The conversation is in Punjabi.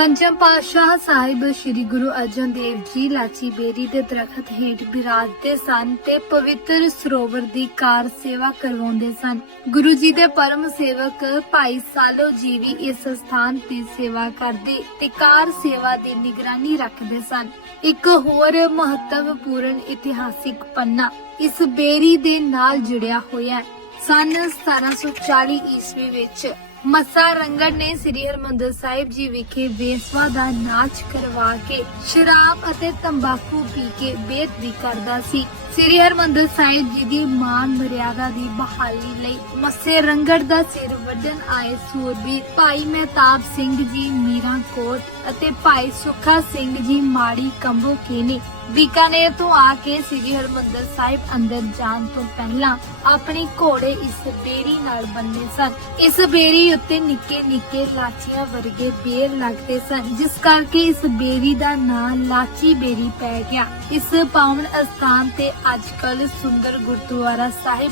ਪੰਜਮ ਪਾਤਸ਼ਾਹ ਸਾਹਿਬ ਸ੍ਰੀ ਗੁਰੂ ਅਰਜਨ ਦੇਵ ਜੀ ਲਾਚੀ ਬੇਰੀ ਦੇ ਦਰਖਤ ਹੇਠ ਬਿਰਾਜਦੇ ਸਨ ਤੇ ਪਵਿੱਤਰ ਸਰੋਵਰ ਦੀ ਕਾਰ ਸੇਵਾ ਕਰਵਾਉਂਦੇ ਸਨ। ਗੁਰੂ ਜੀ ਦੇ ਪਰਮ ਸੇਵਕ ਭਾਈ ਸਾਲੋ ਜੀ ਵੀ ਇਸ ਸਥਾਨ ਤੇ ਸੇਵਾ ਕਰਦੇ ਤੇ ਕਾਰ ਸੇਵਾ ਦੀ ਨਿਗਰਾਨੀ ਰੱਖਦੇ ਸਨ। ਇੱਕ ਹੋਰ ਮਹੱਤਵਪੂਰਨ ਇਤਿਹਾਸਿਕ ਪੰਨਾ ਇਸ ਬੇਰੀ ਦੇ ਨਾਲ ਜੁੜਿਆ ਹੋਇਆ ਹੈ। ਸਨ 1740 ਈਸਵੀ ਵਿੱਚ ਮੱਸਾ ਰੰਗੜ ਨੇ ਸ੍ਰੀ ਹਰਮੰਦਰ ਸਾਹਿਬ ਜੀ ਵਿਖੇ ਵੇਸਵਾ ਦਾ ਨਾਚ ਕਰਵਾ ਕੇ ਸ਼ਰਾਬ ਅਤੇ ਤੰਬਾਕੂ ਪੀ ਕੇ ਬੇਦਬੀ ਕਰਦਾ ਸੀ। ਸ੍ਰੀ ਹਰਮੰਦਰ ਸਾਹਿਬ ਜੀ ਦੀ ਮਾਨ ਮਰਿਆਦਾ ਦੀ ਬਹਾਲੀ ਲਈ ਮੱਸੇ ਰੰਗੜ ਦਾ ਸਿਰ ਵੱਢਣ ਆਏ ਸੂਰਬੀ ਭਾਈ ਮਹਿਤਾਬ ਸਿੰਘ ਜੀ ਮੀਰਾ ਕੋਟ ਅਤੇ ਭਾਈ ਸੁਖਾ ਸਿੰਘ ਜੀ ਮਾੜੀ ਕੰਬੋ ਨੇ ਬੀਕਾਨੇਰ ਤੋਂ ਆ ਕੇ ਸ੍ਰੀ ਹਰਮੰਦਰ ਸਾਹਿਬ ਅੰਦਰ ਜਾਣ ਤੋਂ ਪਹਿਲਾਂ ਆਪਣੇ ਘੋੜੇ ਇਸ ਬੇਰੀ ਨਾਲ ਬੰਨੇ ਸਨ ਇਸ ਬੇਰੀ ਉੱਤੇ ਨਿੱਕੇ ਨਿੱਕੇ ਲਾਚੀਆਂ ਵਰਗੇ ਬੇਰ ਲੱਗਦੇ ਸਨ ਜਿਸ ਕਰਕੇ ਇਸ ਬੇਰੀ ਦਾ ਨਾਂ ਲਾਚੀ ਬੇਰੀ ਪੈ ਗਿਆ ਇਸ ਪਾਵਨ ਅਸਥਾਨ ਤੇ ਅੱਜਕੱਲ ਸੁੰਦਰ ਗੁਰਦੁਆਰਾ ਸਾਹਿਬ